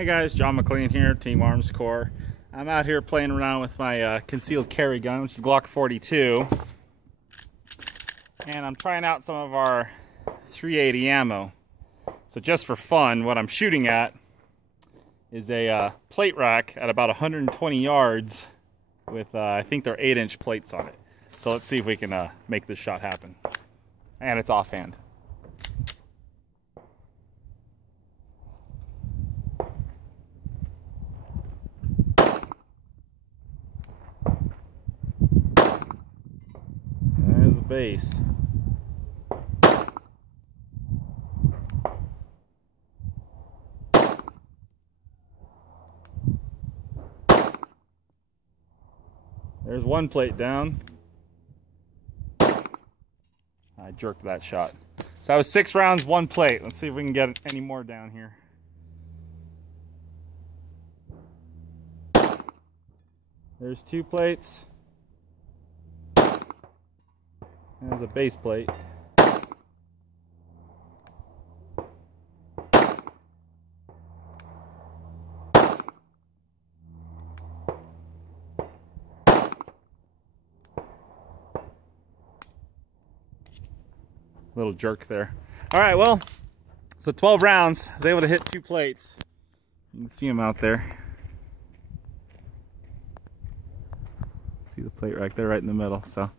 Hey guys, John McClain here, Team Armscor. I'm out here playing around with my concealed carry gun, which is Glock 42. And I'm trying out some of our 380 ammo. So just for fun, what I'm shooting at is a plate rack at about 120 yards with, I think they're 8-inch plates on it. So let's see if we can make this shot happen. And it's offhand. There's the base. There's one plate down. I jerked that shot. So that was 6 rounds, 1 plate. Let's see if we can get any more down here. There's 2 plates. There's a base plate. Little jerk there. All right, well, so 12 rounds. I was able to hit 2 plates. You can see them out there. See the plate right there, right in the middle. So